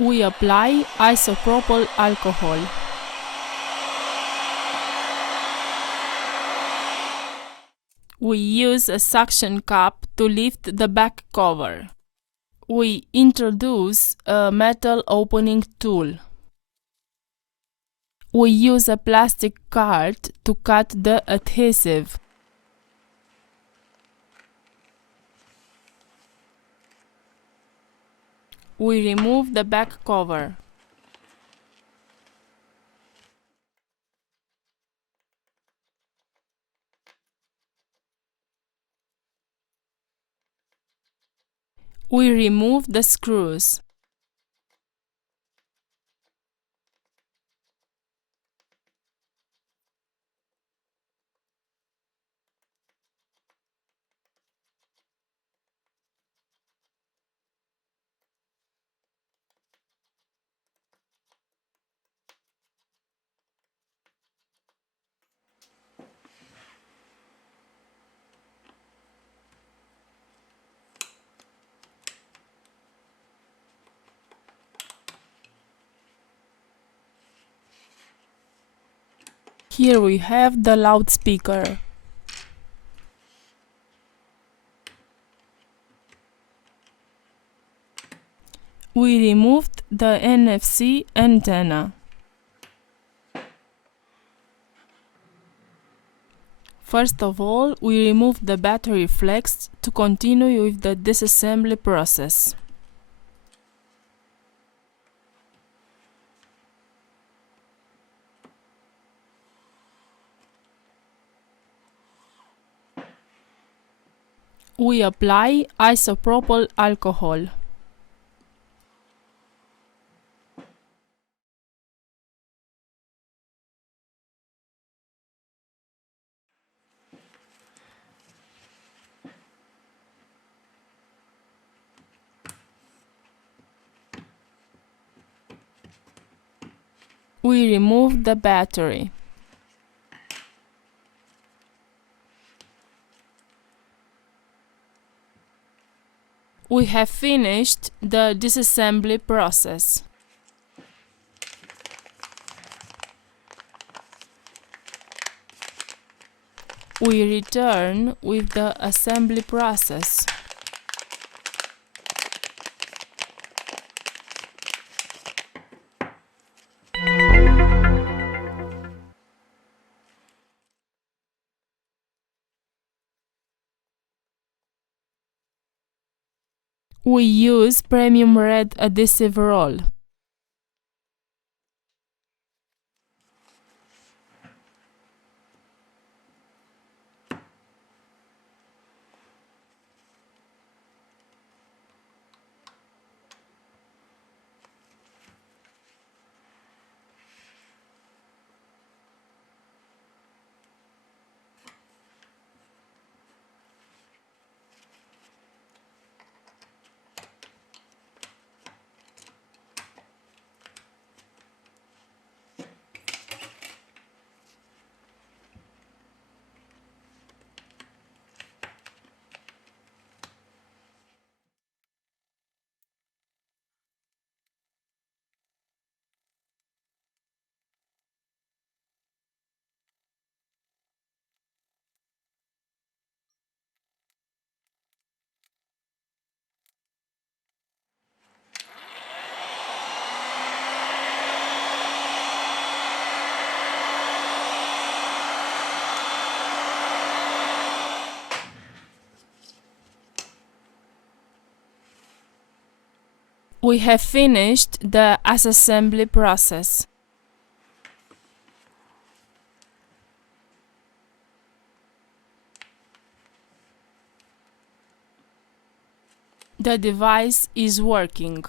We apply isopropyl alcohol. We use a suction cup to lift the back cover. We introduce a metal opening tool. We use a plastic card to cut the adhesive. We remove the back cover. We remove the screws. Here we have the loudspeaker. We removed the NFC antenna. First of all, we removed the battery flex to continue with the disassembly process. We apply isopropyl alcohol. We remove the battery. We have finished the disassembly process. We return with the assembly process. We use premium red adhesive roll. We have finished the assembly process. The device is working.